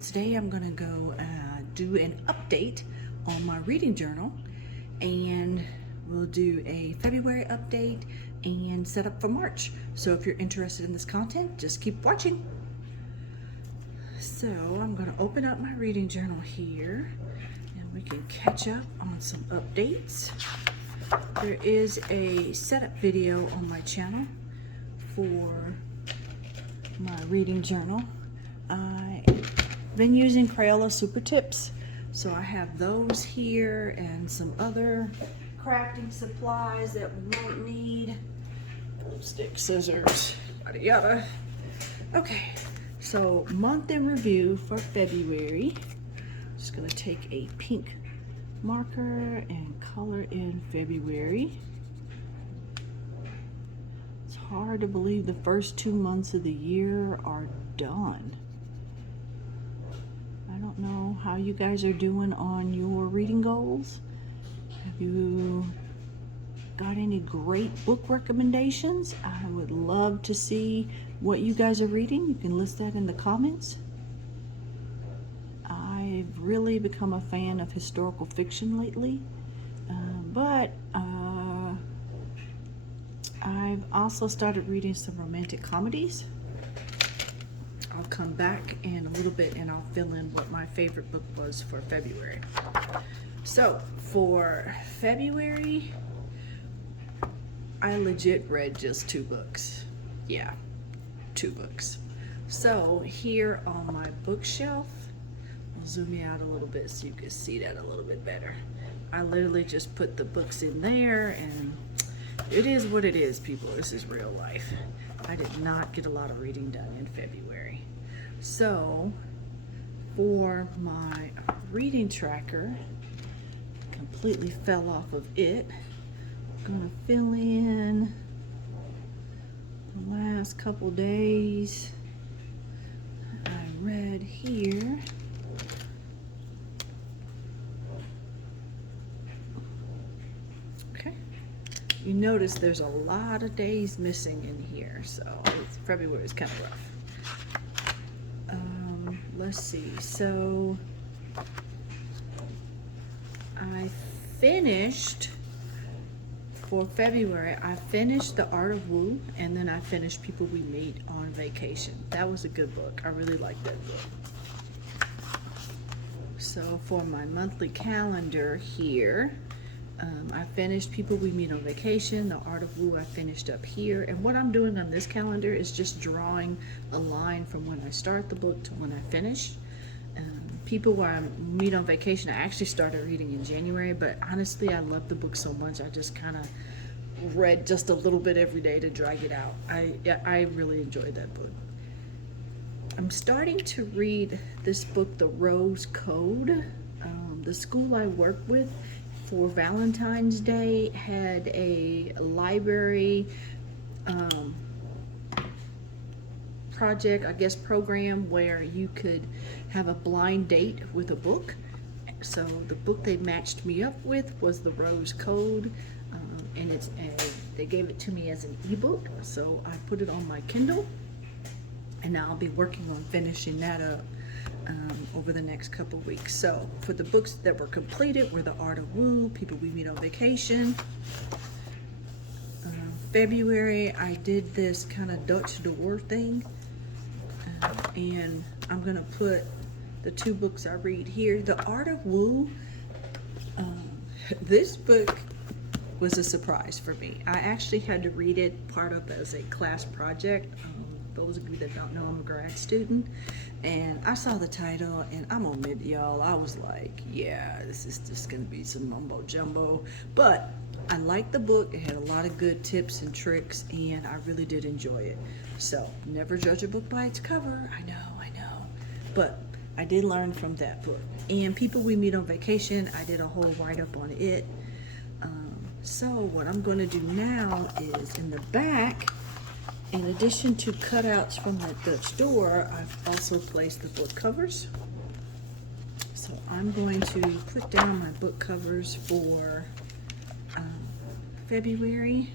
Today I'm going to go do an update on my reading journal, and we'll do a February update and set up for March. So if you're interested in this content, just keep watching. So I'm going to open up my reading journal here and we can catch up on some updates. There is a setup video on my channel for my reading journal. I've been using Crayola Super Tips, so I have those here and some other crafting supplies that we won't need. Stick, scissors, yada yada. Okay, so month in review for February. Just gonna take a pink marker and color in February. It's hard to believe the first 2 months of the year are done. I don't know how you guys are doing on your reading goals. Have you got any great book recommendations? I would love to see what you guys are reading. You can list that in the comments. I've really become a fan of historical fiction lately, but I've also started reading some romantic comedies. I'll come back in a little bit and I'll fill in what my favorite book was for February. So for February, I legit read just 2 books. Yeah, 2 books. So here on my bookshelf, I'll zoom you out a little bit so you can see that a little bit better. I literally just put the books in there, and it is what it is, people. This is real life. I did not get a lot of reading done in February. So for my reading tracker, completely fell off of it. I'm gonna fill in the last couple days I read here. Okay. You notice there's a lot of days missing in here, so February is kind of rough. Let's see, so I finished, for February, I finished The Art of Woo, and then I finished People We Meet on Vacation. That was a good book. I really liked that book. So for my monthly calendar here, I finished People We Meet on Vacation, The Art of Woo I finished up here, and what I'm doing on this calendar is just drawing a line from when I start the book to when I finish. People Where I Meet on Vacation, I actually started reading in January, but honestly I love the book so much I just kind of read just a little bit every day to drag it out. I really enjoyed that book. I'm starting to read this book, The Rose Code. The school I work with for Valentine's Day had a library project, I guess program, where you could have a blind date with a book. So the book they matched me up with was The Rose Code, and they gave it to me as an ebook, so I put it on my Kindle, and now I'll be working on finishing that up over the next couple weeks. So for the books that were completed were The Art of Woo, People We Meet on Vacation. February I did this kind of Dutch door thing, and I'm gonna put the 2 books I read here. The Art of Woo, this book was a surprise for me. I actually had to read it part of as a class project. Those of you that don't know, I'm a grad student, and I saw the title, and I'm gonna admit, y'all, I was like, yeah, this is just gonna be some mumbo jumbo, but I liked the book. It had a lot of good tips and tricks, and I really did enjoy it. So never judge a book by its cover. I know, but I did learn from that book. And People We Meet on Vacation, I did a whole write-up on it. So what I'm going to do now is, in the back, in addition to cutouts from that Dutch door, I've also placed the book covers. So I'm going to put down my book covers for February.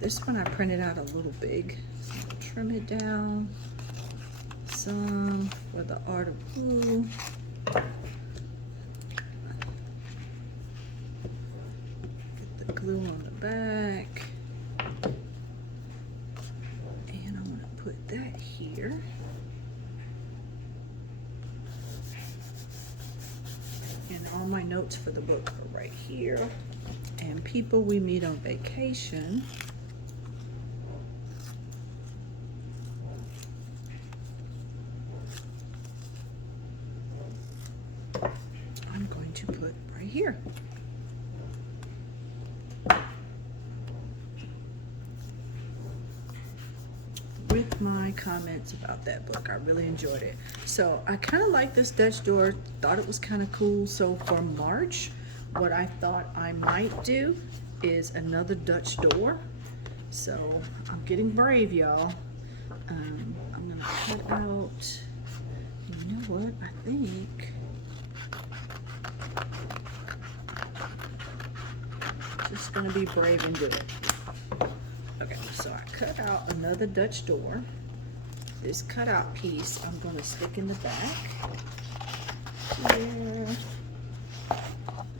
This one I printed out a little big, so I'll trim it down. So some for the Art of Glue. Get the glue on the back. And I'm going to put that here. And all my notes for the book are right here. And people we meet on vacation. I'm going to put right here. With my comments about that book. I really enjoyed it. So I kind of like this Dutch door, thought it was kind of cool. So for March, what I thought I might do is another Dutch door. So I'm getting brave, y'all. I'm gonna cut out, you know what, I think, just gonna be brave and do it. Okay, so I cut out another Dutch door. This cutout piece I'm going to stick in the back here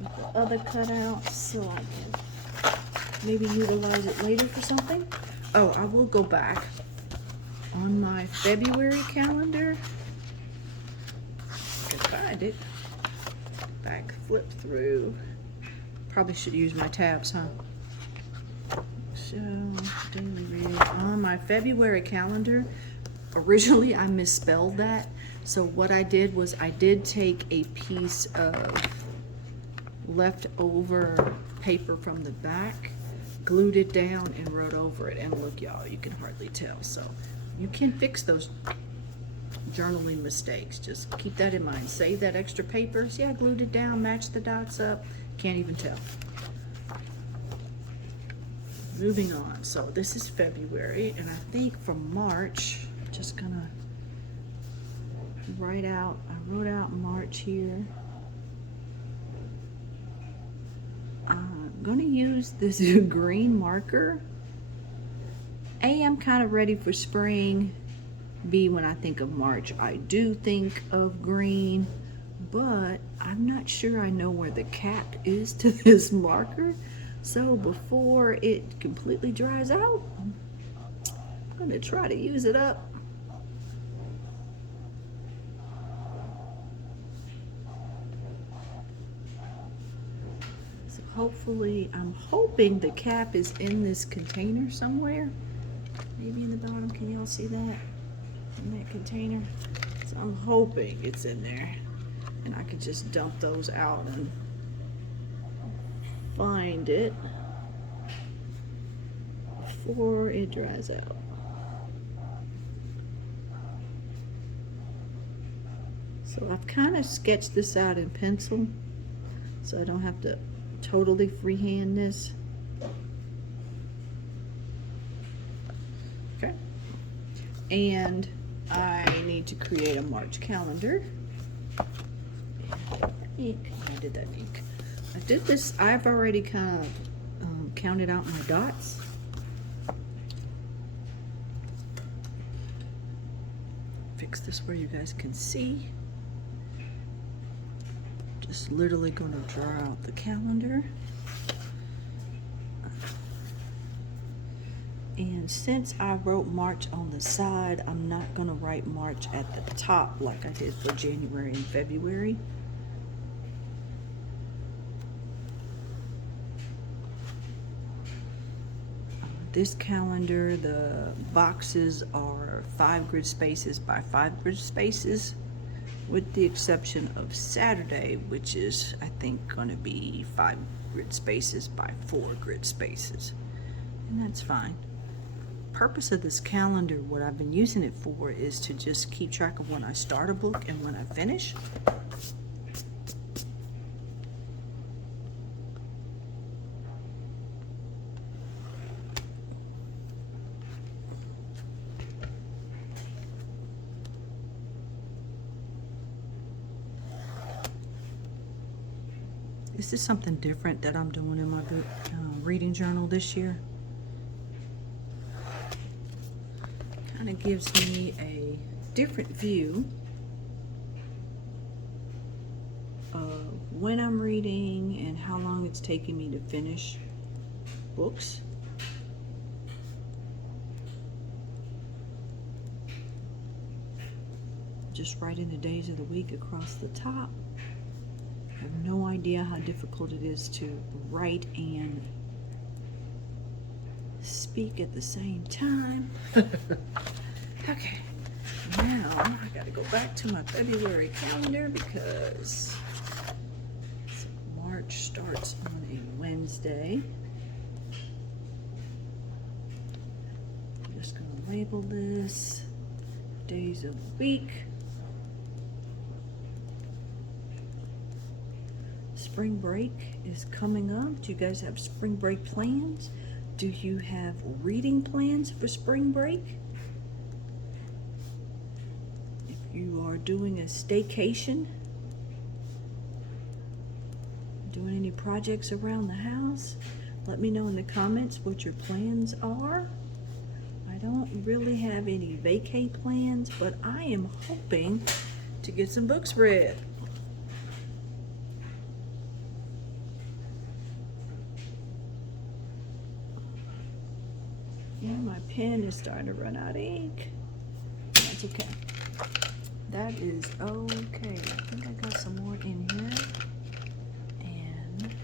with the other cutouts so I can maybe utilize it later for something. Oh, I will go back on my February calendar. I can find it. Back, flip through. Probably should use my tabs, huh? So, daily reading on my February calendar. Originally, I misspelled that. So what I did was I did take a piece of leftover paper from the back, glued it down, and wrote over it. And look, y'all, you can hardly tell. So you can fix those journaling mistakes. Just keep that in mind. Save that extra paper. See, I glued it down, matched the dots up. Can't even tell. Moving on, so this is February, and I think for March, I'm just gonna write out, I wrote out March here. I'm gonna use this green marker. A, I'm kind of ready for spring. B, when I think of March, I do think of green, but I'm not sure I know where the cap is to this marker. So before it completely dries out, I'm going to try to use it up. So hopefully, I'm hoping the cap is in this container somewhere. Maybe in the bottom, can y'all see that? In that container? So I'm hoping it's in there. And I can just dump those out and find it before it dries out. So I've kind of sketched this out in pencil so I don't have to totally freehand this. Okay. And I need to create a March calendar. Ink. I did that ink. I did this, I've already kind of counted out my dots. Fix this where you guys can see. Just literally going to draw out the calendar. And since I wrote March on the side, I'm not going to write March at the top like I did for January and February. This calendar, the boxes are 5 grid spaces by 5 grid spaces, with the exception of Saturday, which is, I think, going to be 5 grid spaces by 4 grid spaces. And that's fine. Purpose of this calendar, what I've been using it for, is to just keep track of when I start a book and when I finish. This is something different that I'm doing in my book reading journal this year. Kind of gives me a different view of when I'm reading and how long it's taking me to finish books. Just writing the days of the week across the top. I have no idea how difficult it is to write and speak at the same time. Okay, now I gotta go back to my February calendar because March starts on a Wednesday. I'm just gonna label this days of the week. Spring break is coming up. Do you guys have spring break plans? Do you have reading plans for spring break? If you are doing a staycation, doing any projects around the house, let me know in the comments what your plans are. I don't really have any vacay plans, but I am hoping to get some books read. Yeah, my pen is starting to run out of ink. That's okay. That is okay. I think I got some more in here. And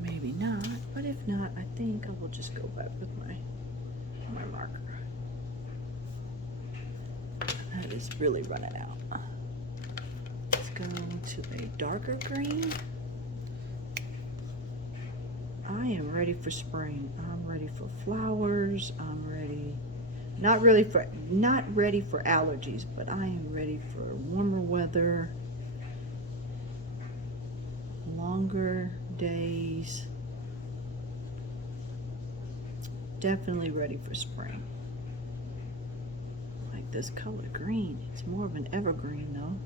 maybe not. But if not, I think I will just go back with my marker. That is really running out. Let's go to a darker green. I am ready for spring. I'm ready for flowers. I'm ready, not ready for allergies, but I am ready for warmer weather, longer days. Definitely ready for spring. I like this color green. It's more of an evergreen though.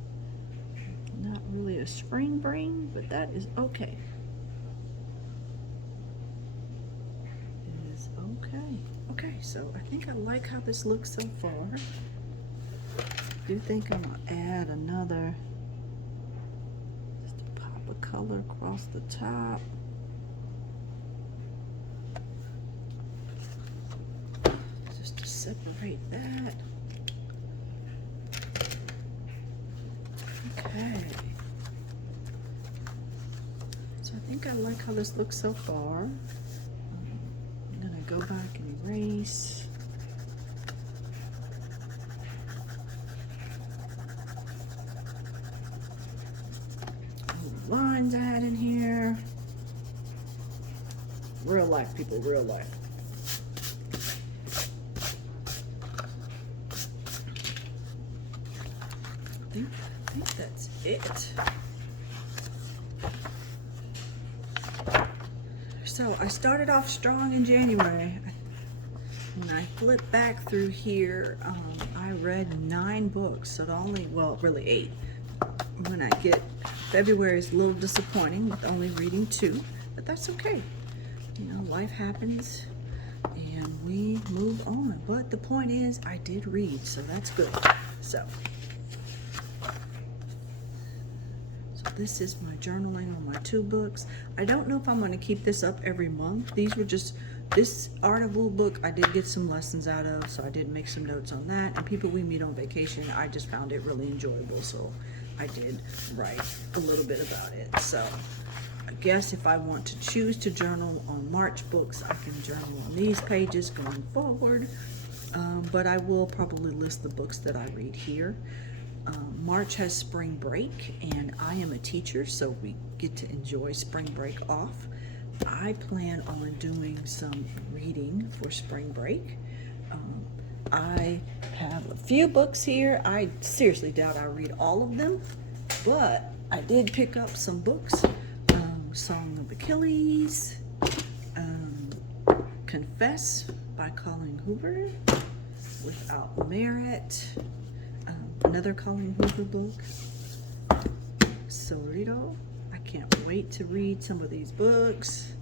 Not really a spring green, but that is okay. Okay, so I think I like how this looks so far. I do think I'm gonna add another, just a pop of color across the top. Just to separate that. Okay. So I think I like how this looks so far. Go back and erase. All the lines I had in here. Real life, people, real life. I think that's it. So I started off strong in January. When I flip back through here, I read 9 books, so really 8. When I get February is a little disappointing with only reading 2, but that's okay. You know, life happens and we move on. But the point is, I did read, so that's good. So this is my journaling on my 2 books. I don't know if I'm going to keep this up every month. These were just, this Art of Woo book I did get some lessons out of, so I did make some notes on that. And People We Meet on Vacation, I just found it really enjoyable, so I did write a little bit about it. So I guess if I want to choose to journal on March books, I can journal on these pages going forward. But I will probably list the books that I read here. March has spring break, and I am a teacher, so we get to enjoy spring break off. I plan on doing some reading for spring break. I have a few books here. I seriously doubt I read all of them, but I did pick up some books. Song of Achilles, Confess by Colleen Hoover, Without Merit, another Colleen Hoover book, Solito. I can't wait to read some of these books.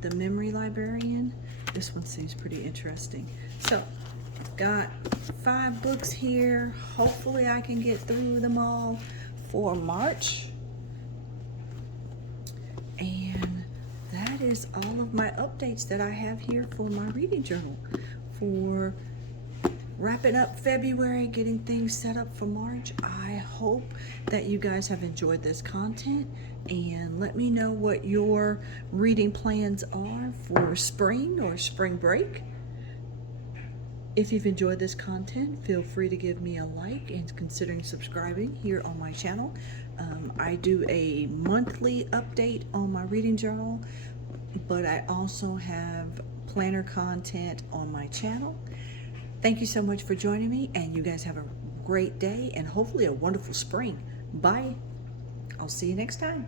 The Memory Librarian. This one seems pretty interesting. So Got 5 books here. Hopefully I can get through them all for March. And that is all of my updates that I have here for my reading journal. For wrapping up February, getting things set up for March. I hope that you guys have enjoyed this content, and let me know what your reading plans are for spring or spring break. If you've enjoyed this content, feel free to give me a like and considering subscribing here on my channel. I do a monthly update on my reading journal, but I also have planner content on my channel. Thank you so much for joining me, and you guys have a great day and hopefully a wonderful spring. Bye. I'll see you next time.